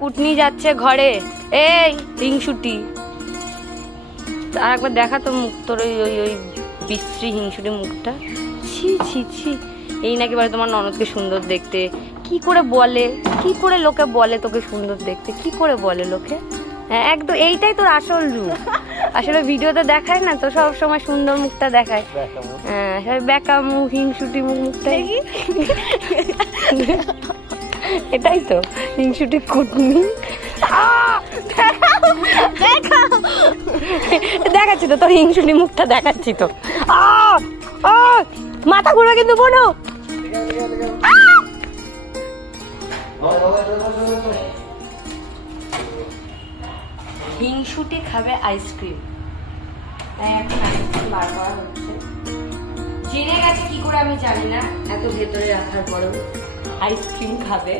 কুটনি যাচ্ছে ঘরে। এই হিংসুটি, আর একবার দেখা তো মুখ তোর, ওই ওই ওই বিশ্রী হিংসুটি মুখটা। ছি ছি ছি। এই নাকি বলে তোমার ননদকে সুন্দর দেখতে। কি করে বলে, কি করে লোকে বলে তোকে সুন্দর দেখতে, কি করে বলে লোকে? হ্যাঁ একদম, এইটাই তোর আসল রূপ। আসলে ভিডিওতে দেখায় না তো, সব সময় সুন্দর মুখটা দেখায়। হ্যাঁ বেকা মুখ, হিংসুটি মুখ, মুখটাই কি এটাই তো হিংসুটি কুটনি। দেখাচ্ছি তো তোর হিংসুটি মুখটা, দেখাচ্ছি তো। মাথা ঘুরবে কিন্তু বোনো। হিংসুটি খাবে আইসক্রিম, এখন আইসক্রিম বার করা হচ্ছে। জেনে গেছে কি করে আমি জানি না, এত ভেতরে রাখার পরেও আইসক্রিম খাবে।